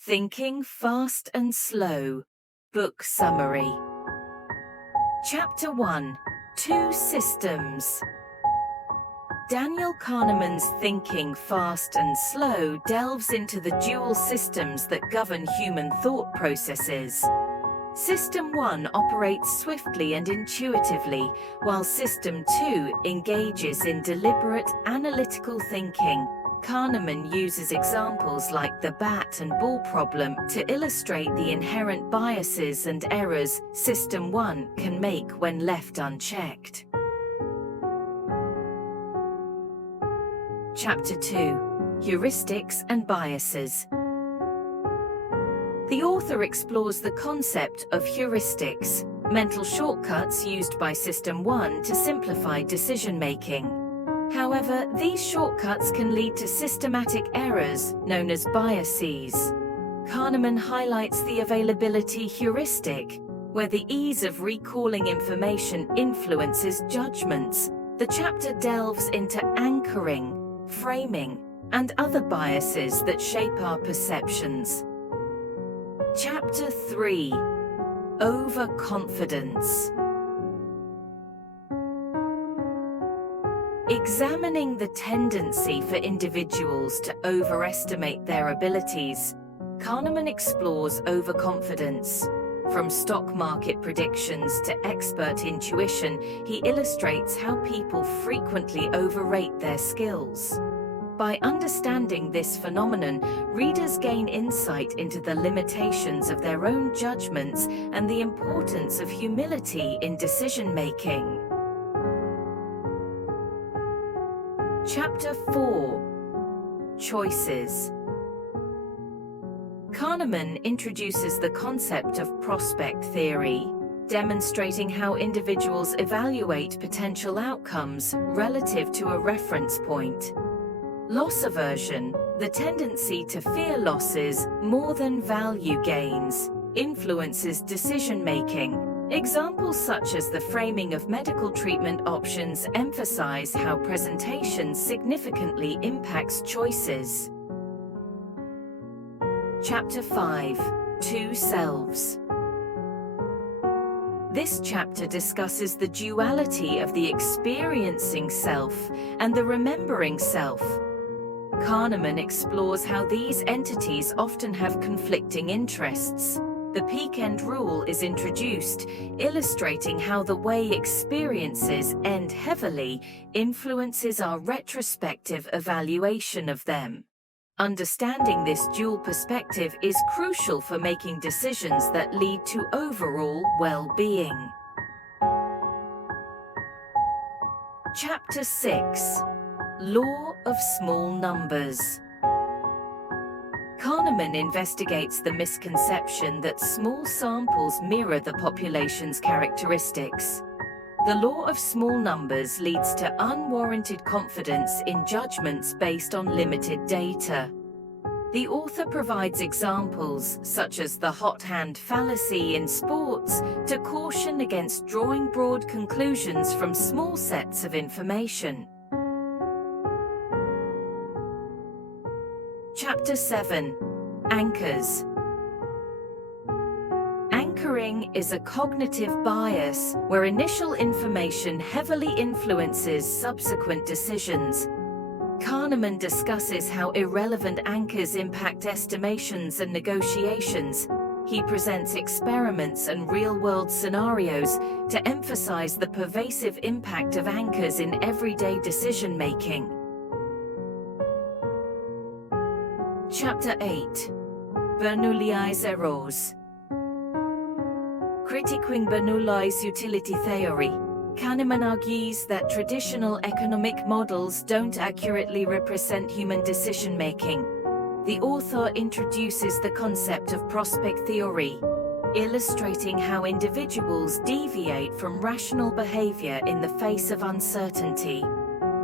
Thinking Fast and Slow. Book Summary. Chapter 1. Two Systems. Daniel Kahneman's Thinking Fast and Slow delves into the dual systems that govern human thought processes. System 1 operates swiftly and intuitively, while System 2 engages in deliberate, analytical thinking. Kahneman uses examples like the bat and ball problem to illustrate the inherent biases and errors System 1 can make when left unchecked. Chapter 2. Heuristics and Biases. The author explores the concept of heuristics, mental shortcuts used by System 1 to simplify decision-making. However, these shortcuts can lead to systematic errors known as biases. Kahneman highlights the availability heuristic, where the ease of recalling information influences judgments. The chapter delves into anchoring, framing, and other biases that shape our perceptions. Chapter 3. Overconfidence. Examining the tendency for individuals to overestimate their abilities, Kahneman explores overconfidence. From stock market predictions to expert intuition, he illustrates how people frequently overrate their skills. By understanding this phenomenon, readers gain insight into the limitations of their own judgments and the importance of humility in decision-making. Chapter 4. Choices. Kahneman introduces the concept of prospect theory, demonstrating how individuals evaluate potential outcomes relative to a reference point. Loss aversion, the tendency to fear losses more than value gains, influences decision-making. Examples such as the framing of medical treatment options emphasize how presentation significantly impacts choices. Chapter 5. Two Selves. This chapter discusses the duality of the experiencing self and the remembering self. Kahneman explores how these entities often have conflicting interests. The peak-end rule is introduced, illustrating how the way experiences end heavily influences our retrospective evaluation of them. Understanding this dual perspective is crucial for making decisions that lead to overall well-being. Chapter 6. Law of Small Numbers. Kahneman investigates the misconception that small samples mirror the population's characteristics. The law of small numbers leads to unwarranted confidence in judgments based on limited data. The author provides examples, such as the hot hand fallacy in sports, to caution against drawing broad conclusions from small sets of information. Chapter 7. Anchors. Anchoring is a cognitive bias where initial information heavily influences subsequent decisions. Kahneman discusses how irrelevant anchors impact estimations and negotiations. He presents experiments and real-world scenarios to emphasize the pervasive impact of anchors in everyday decision-making. Chapter 8. Bernoulli's Errors. Critiquing Bernoulli's utility theory, Kahneman argues that traditional economic models don't accurately represent human decision-making. The author introduces the concept of prospect theory, illustrating how individuals deviate from rational behavior in the face of uncertainty.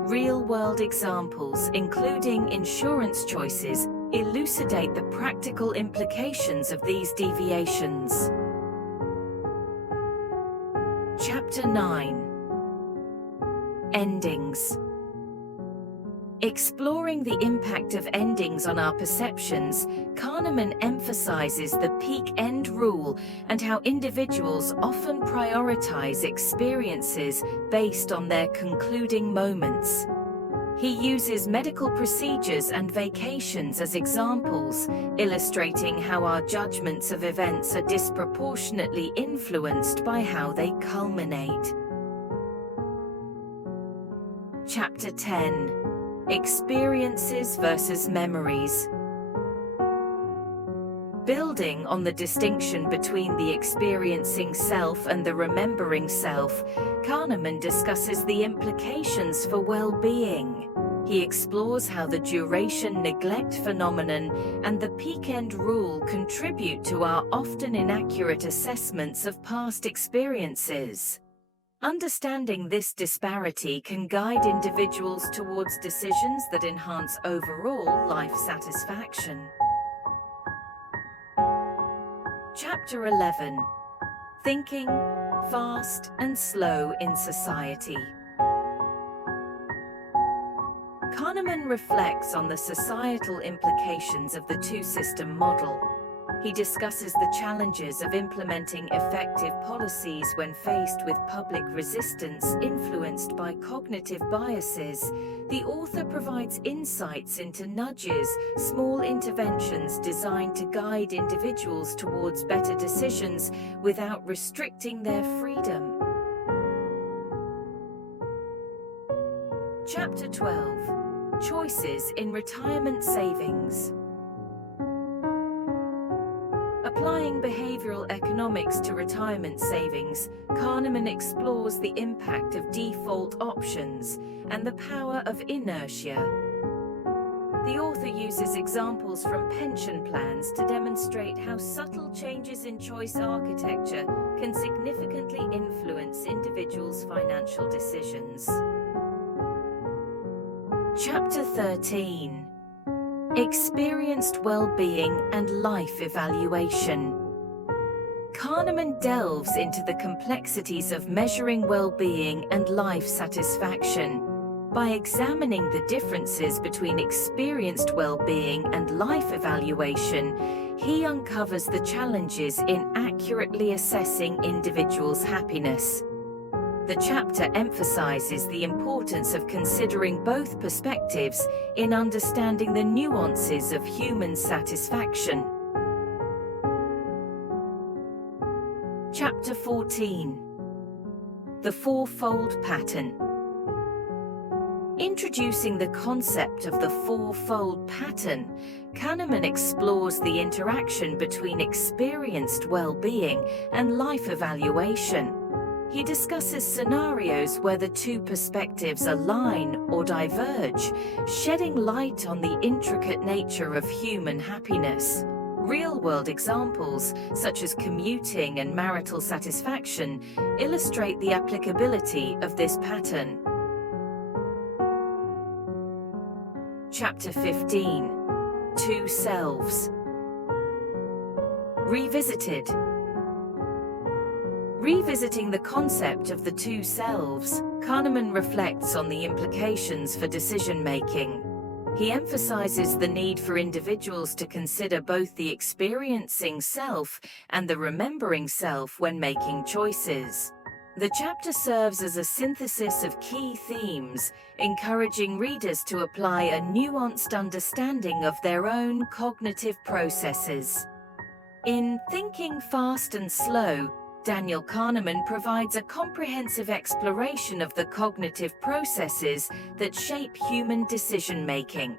Real-world examples, including insurance choices, elucidate the practical implications of these deviations. Chapter 9. Endings. Exploring the impact of endings on our perceptions, Kahneman emphasizes the peak-end rule and how individuals often prioritize experiences based on their concluding moments. He uses medical procedures and vacations as examples, illustrating how our judgments of events are disproportionately influenced by how they culminate. Chapter 10. Experiences versus memories. Building on the distinction between the experiencing self and the remembering self, Kahneman discusses the implications for well-being. He explores how the duration-neglect phenomenon and the peak-end rule contribute to our often inaccurate assessments of past experiences. Understanding this disparity can guide individuals towards decisions that enhance overall life satisfaction. Chapter 11. Thinking Fast and Slow in Society. Kahneman reflects on the societal implications of the two-system model. He discusses the challenges of implementing effective policies when faced with public resistance influenced by cognitive biases. The author provides insights into nudges, small interventions designed to guide individuals towards better decisions without restricting their freedom. Chapter 12. Choices in Retirement Savings. Applying behavioral economics to retirement savings, Kahneman explores the impact of default options and the power of inertia. The author uses examples from pension plans to demonstrate how subtle changes in choice architecture can significantly influence individuals' financial decisions. Chapter 13. Experienced well-being and life evaluation. Kahneman delves into the complexities of measuring well-being and life satisfaction. By examining the differences between experienced well-being and life evaluation, he uncovers the challenges in accurately assessing individuals' happiness. The chapter emphasizes the importance of considering both perspectives in understanding the nuances of human satisfaction. Chapter 14. The Fourfold Pattern. Introducing the concept of the fourfold pattern, Kahneman explores the interaction between experienced well-being and life evaluation. He discusses scenarios where the two perspectives align or diverge, shedding light on the intricate nature of human happiness. Real-world examples, such as commuting and marital satisfaction, illustrate the applicability of this pattern. Chapter 15. Two Selves. Revisited. Revisiting the concept of the two selves, Kahneman reflects on the implications for decision-making. He emphasizes the need for individuals to consider both the experiencing self and the remembering self when making choices. The chapter serves as a synthesis of key themes, encouraging readers to apply a nuanced understanding of their own cognitive processes. In Thinking Fast and Slow, Daniel Kahneman provides a comprehensive exploration of the cognitive processes that shape human decision-making.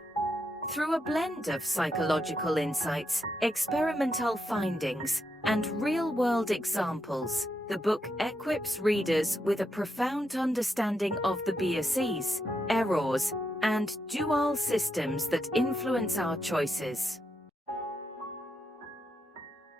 Through a blend of psychological insights, experimental findings, and real-world examples, the book equips readers with a profound understanding of the biases, errors, and dual systems that influence our choices.